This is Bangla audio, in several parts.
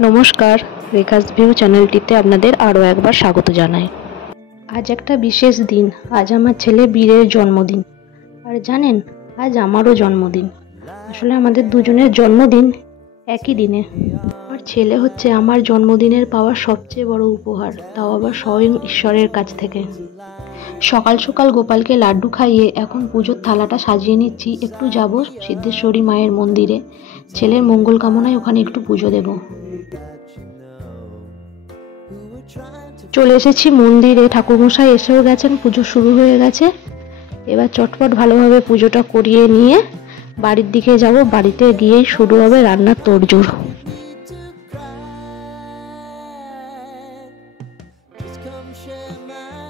नमस्कार रेखास ভিউ চ্যানেলটিতে আপনাদের আরও একবার স্বাগত জানাই। আজ একটা বিশেষ দিন। আজ আমার ছেলে বীরের জন্মদিন। আর জানেন, আজ আমারও জন্মদিন। আসলে আমাদের দুজনের জন্মদিন একই দিনে। আমার ছেলে হচ্ছে আমার জন্মদিনের পাওয়া সবচেয়ে বড় উপহার, তাও আবার স্বয়ং ঈশ্বরের কাছ থেকে। সকাল সকাল গোপালকে লাড্ডু খাইয়ে এখন পুজোর থালাটা সাজিয়ে নিচ্ছি। একটু যাব সিদ্ধেশ্বরী মায়ের মন্দিরে, ছেলের মঙ্গল কামনায় ওখানে একটু পুজো দেব। চলে এসেছি মন্দিরে, ঠাকুরমশাই এসেও গেছেন, পুজো শুরু হয়ে গেছে। এবার চটপট ভালোভাবে পুজোটা করিয়ে নিয়ে বাড়ির দিকে যাব। বাড়িতে গিয়েই শুরু হবে রান্নার তোড়জোড়।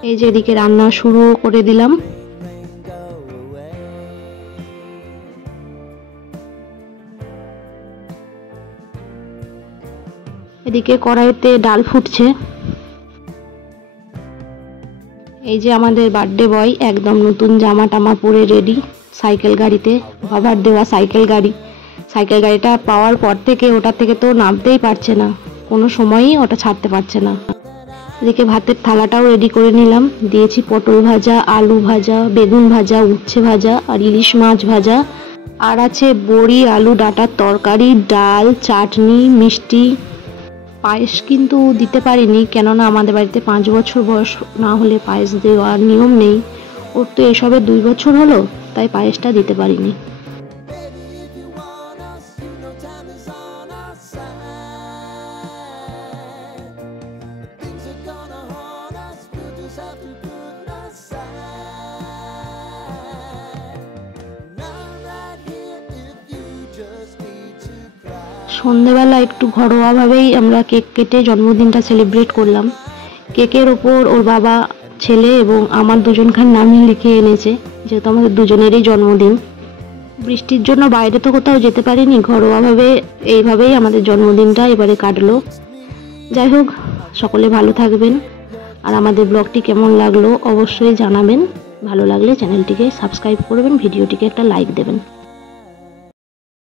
এই যে এদিকে রান্না শুরু করে দিলাম। এদিকে কড়াইতে ডাল ফুটছে। এই যে আমাদের বার্থডে বয় একদম নতুন জামা টামা পরে রেডি, সাইকেল গাড়িতে, বাবার দেওয়া সাইকেল গাড়িটা পাওয়ার পর থেকে ওটা থেকে তো নামতেই পারছে না, কোনো সময়ই ওটা ছাড়তে পারছে না। এদিকে ভাতের থালাটাও রেডি করে নিলাম। দিয়েছি পটল ভাজা, আলু ভাজা, বেগুন ভাজা, উচ্ছে ভাজা আর ইলিশ মাছ ভাজা, আর আছে বড়ি আলু ডাঁটার তরকারি, ডাল, চাটনি, মিষ্টি। পায়েস কিন্তু দিতে পারিনি, কেননা আমাদের বাড়িতে 5 বছর বয়স না হলে পায়েস দেওয়ার নিয়ম নেই। ওর তো এসবে 2 বছর হলো, তাই পায়েসটা দিতে পারিনি। সন্ধেবেলা একটু ঘরোয়াভাবেই আমরা কেক কেটে জন্মদিনটা সেলিব্রেট করলাম। কেকের ওপর ওর বাবা, ছেলে এবং আমার দুজনকার নামই লিখে এনেছে, যেহেতু আমাদের দুজনেরই জন্মদিন। বৃষ্টির জন্য বাইরে তো কোথাও যেতে পারিনি, ঘরোয়াভাবে এইভাবেই আমাদের জন্মদিনটা এবারে কাটলো। যাই হোক, সকলে ভালো থাকবেন। আর আমাদের ব্লগটি কেমন লাগলো অবশ্যই জানাবেন। ভালো লাগলে চ্যানেলটিকে সাবস্ক্রাইব করবেন, ভিডিওটিকে একটা লাইক দেবেন।